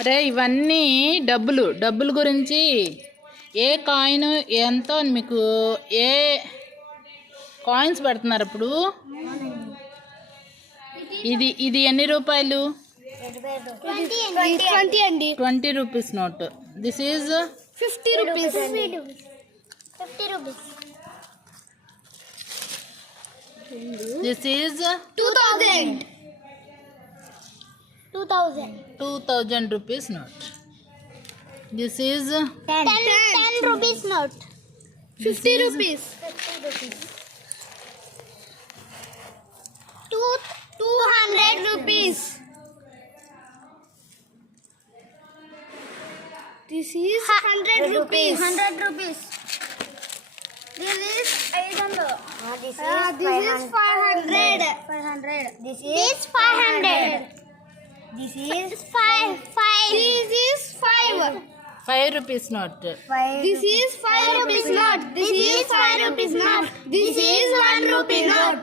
అరే ఇవన్నీ డబ్బులు గురించి ఏ కాయిన్ ఎంతో మీకు ఏ కాయిన్స్ పెడుతున్నారు అప్పుడు ఇది ఎన్ని రూపాయలు 20 rupees note this is 50 rupees this is 2000 rupees note this is 10 rupees note 50 rupees 200 rupees This is 100 rupees. 100 rupees. This is 500. This is 500. 500. This is 500. This is 5. This is 5. 5 rupees note. This is 5 rupees note. This is 5 rupees note. This is 1 rupee note.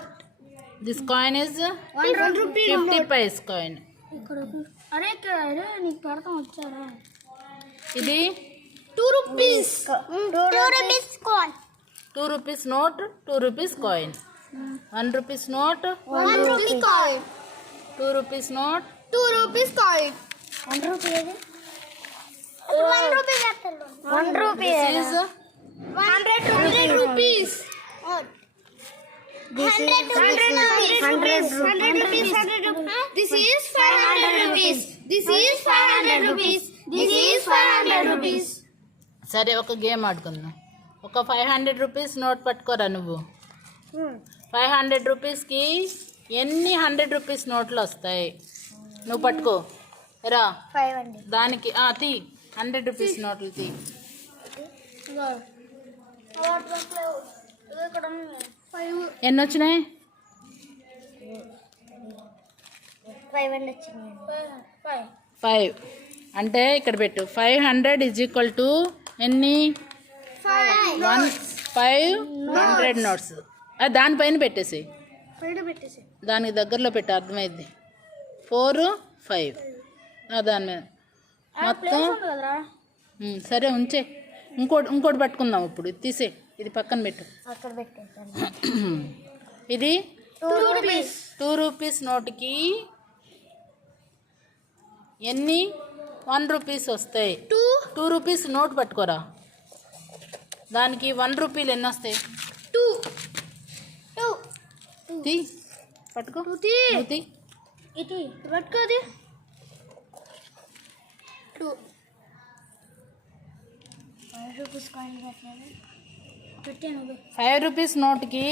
This coin is 1 rupee 50 paise coin. अरे నీకు పడతాం వచ్చారా ఇది 2 rupees. 2 rupees coin. 2 rupees note, 2 rupees coin. 1 rupees note, 1 rupees coin. 2 rupees note, 2 rupees coin. 1 rupee ఏది 1 rupee చెప్తాను 1 rupee this is 100 rupees. 100 rupees. This is 500 rupees. This is 500 rupees. This is 500 rupees. సరే ఒక game ఆడుకుందాం. ఒక 500 rupees note పట్టుకోరా నువ్వు. 500 రూపీస్కి ఎన్ని 100 రూపీస్ నోట్లు వస్తాయి నువ్వు పట్టుకో రా. 500 దానికి తీ 100 రూపీస్ నోట్లు తీ. ఎన్ని వచ్చినాయి 5 అంటే ఇక్కడ పెట్టు. 500 ఈజ్ ఈక్వల్ టు ఎన్ని 500 నోట్స్. దానిపైన పెట్టేసి దానికి దగ్గరలో పెట్టు అర్థమైంది. 4 5 దాని మీద మొత్తం సరే ఉంచే. ఇంకోటి పట్టుకుందాం ఇప్పుడు. ఇది తీసే, ఇది పక్కన పెట్టు. ఇది 2 రూపీస్ నోటుకి ఎన్ని 1 రూపీస్ వస్తాయి. 2 రూపీస్ నోట్ పట్టుకోరా. దానికి 1 రూపీలు ఎన్ని వస్తాయి 2 తీ పట్టుకో. తీ ఇది పట్టుకోది 2 5 రూపీస్ కాయిన్ పెట్టాను. 5 రూపీస్ నోట్కి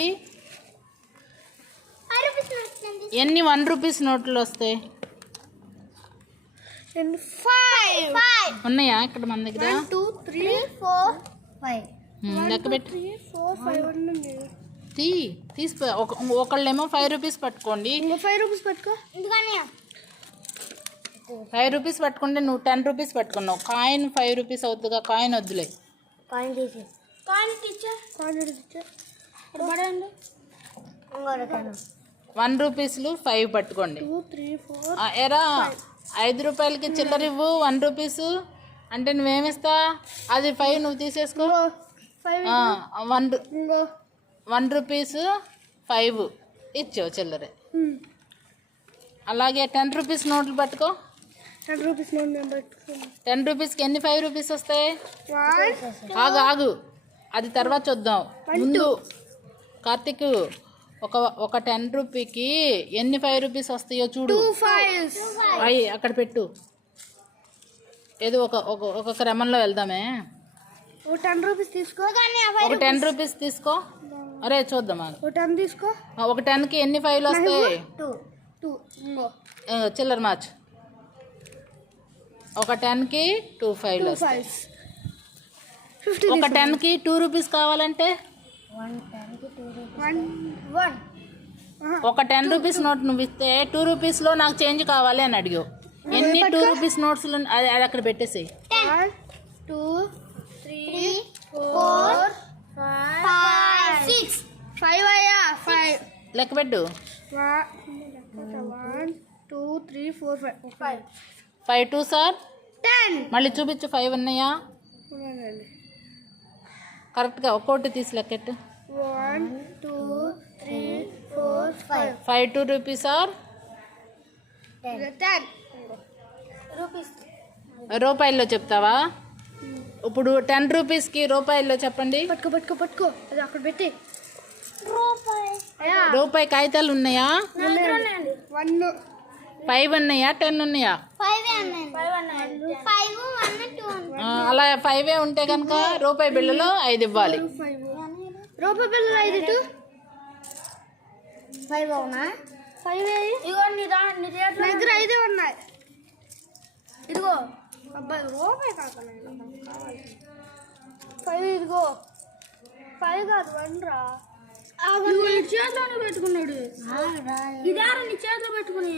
ఎన్ని 1 రూపీస్ నోట్లు వస్తాయి 5 ఉన్నాయా ఇక్కడ మన దగ్గర? 1 2 3 4 5 లెక్క పెట్టు. 3 4 5 తీసిపో. ఒకళ్ళేమో 5 రూపీస్ పట్టుకోండి. 5 రూపీస్ పట్టుకో. ఎందుకని 5 రూపీస్ పట్టుకుంటే నువ్వు 10 రూపీస్ పట్టుకున్నావు. కాయిన్ 5 రూపీస్ అవుతుందిగా. కాయిన్ వద్దులే. కాయిన్ తీసే. కాయిన్ టీచర్ 1 రూపీస్లు 5 పట్టుకోండి. 2 3 4 ఎరా 5 రూపాయలకి చిల్లర ఇవ్వు. 1 రూపీసు అంటే నువ్వేమిస్తా? అది 5 నువ్వు తీసేసుకో. 1 రూపీసు 5 ఇచ్చావు చిల్లరే. అలాగే 10 రూపీస్ నోట్లు పట్టుకో. 10 రూపీస్ నోట్ నేను పట్టుకున్నాను. 10 రూపీస్కి ఎన్ని 5 రూపీస్ వస్తాయి? ఆగు అది తర్వాత చూద్దాం. ముందు కార్తిక్ ఒక 10 రూపీకి ఎన్ని 5 రూపీస్ వస్తాయో చూడు. 2 5s అయ్యి అక్కడ పెట్టు. ఏదో ఒక క్రమంలో వెళ్దామే. 10 రూపీస్ తీసుకో. ఒక 10 రూపీస్ తీసుకో. అరే చూద్దాం. 10 తీసుకో. ఒక 10కి ఎన్ని 5లు వస్తాయి? 2 చిల్లర మార్చ్. ఒక 10కి 2 5లు వస్తాయి. ఒక 10కి 2 రూపీస్ కావాలంటే 1 ఒక 10 రూపీస్ నోట్ నువ్వు ఇస్తే 2 రూపీస్లో నాకు చేంజ్ కావాలి అని అడిగావు. ఎన్ని 2 రూపీస్ నోట్స్లు అది అక్కడ పెట్టేసి. 1 2 3 4 5 6 5 అయ్యా 5 లెక్క పెట్టు. 1 2 3 4 5 5 2 సార్ 10. మళ్ళీ చూపించు. 5 ఉన్నాయా? కరెక్ట్గా ఒక్కోటి తీసి లెక్కెట్టు. 1 2 3 4 5 5 2 రూపీస్ ఆర్ 10 రూపీస్. రూపాయల్లో చెప్తావా? ఇప్పుడు 10 రూపీస్కి రూపాయల్లో చెప్పండి. పట్టుకో అది అక్కడ పెట్టి. రూపాయి కాగితాలు ఉన్నాయా? 1 5 ఉన్నాయా 10 ఉన్నాయా? 5 1 2 అలా 5 ఉంటే కనుక రూపాయి బిళ్ళలో 5 ఇవ్వాలి. రూపాయి బిళ్ళలు 5 5 అవునా? 5 ఇగో నా దగ్గర 5 ఉన్నాయి. ఇదిగో అబ్బాయి రూపాయి కావాలి. 5 ఇదిగో 5 కాదు 1 రా. చేతిలో పెట్టుకున్నాడు. ఇదారా నీ చేతిలో పెట్టుకుని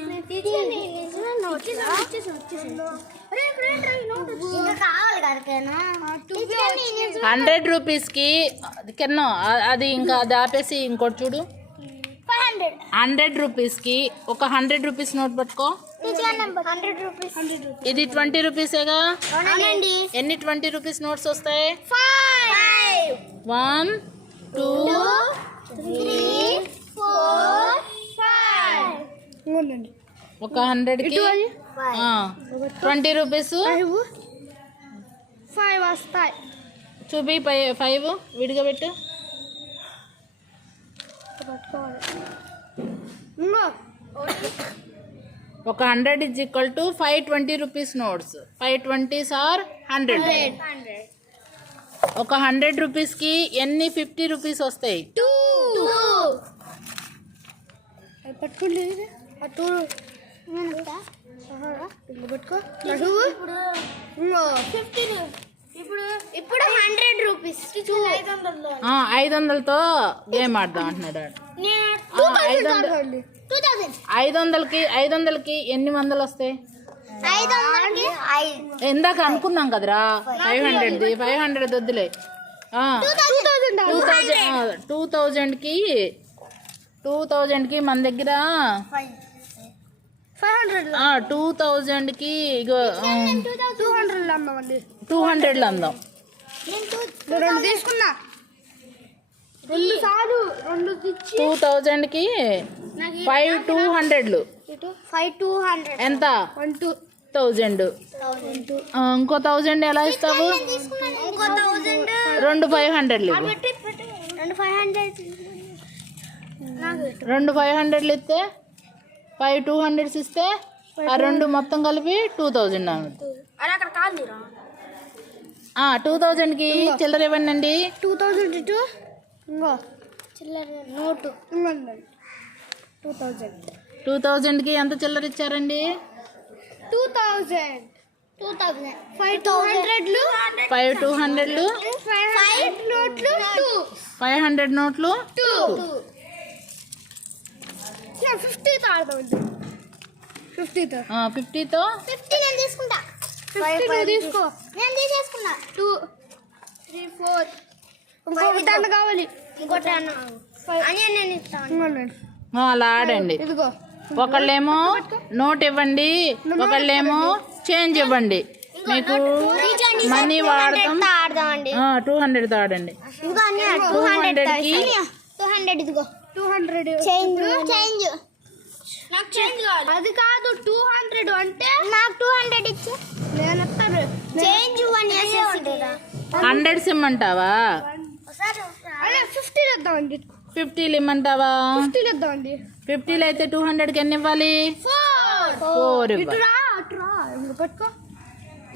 100 రూపీస్కి కిన్నో అది ఇంకా అది ఆపేసి ఇంకోటి చూడు. 100 రూపీస్కి ఒక 100 రూపీస్ నోట్ పట్టుకో. ఇది 20 రూపీసేగా. ఎన్ని 20 రూపీస్ నోట్స్ వస్తాయి? 1 2 3 4 5 ఒక 100కి 20 రూపీస్ 5 వస్తాయి. చూపి 5 విడిగా పెట్టు. ఒక 100 is equal to 5 20 rupees notes. 5 20s or 100. ఒక 100 రూపీస్కి ఎన్ని 50 రూపీస్ వస్తాయి? 2 పట్టుకోండి. ఇప్పుడు 100 రూపీస్ 500తో గేమ్ ఆడదాం అంటున్నాడు. 500కి ఎన్ని వందలు వస్తాయి? ఇందాక అనుకున్నాం కదరా 500ది. 500 వద్దులే. 2000కి మన దగ్గర 2000కి 200 అందాం. తీసుకున్నా 2000కి 5 200 ఎంత? 1000. ఇంకో 1000 ఎలా ఇస్తావు? 2 500 ఇవ్వు. 2 500 ఇస్తే 5 200 ఇస్తే ఆ 2 మొత్తం కలిపి 2000 అవుతుంది. 2000కి చిల్లర ఇవ్వండి. 2000 చిల్లర నోటు 2000కి ఎంత చిల్లర ఇచ్చారండి? 2000 5 200 5 200 5 నోట్లు 500 నోట్లు 2 50 తాడదండి. 50తో 50తో 50 నేను తీసుకుంటా. 50 తీసుకో. నేను తీసేసుకున్నా. 2 3 4 ఇంకొక 10 కావాలి. ఇంకో 10 అని నేను ఇస్తాను. అలా ఆడండి. ఇదిగో ఒకళ్ళేమో నోట్ ఇవ్వండి, ఒకళ్ళేమో చేంజ్ ఇవ్వండి. మీకు మనీ వాడతాం. 200తో ఆడండి. 200కి 200 ఇదిగో 200 చేంజ్ నాకు చేంజ్ కావాలి. అది కాదు 200 అంటే నాకు 200 ఇచ్చు. నేను ఇస్తాను. చేంజ్ 1 చేసేసిరా. 100 ఇమ్మంటావా? అలా 50 ఇద్దామండి. 50 ఇమ్మంటావా? 50 ఇద్దామండి. 50 అయితే 200కి ఎన్ని ఇవ్వాలి? 4 ఇవ్వాలి. ఇట్రా ఇంక పట్టుకో.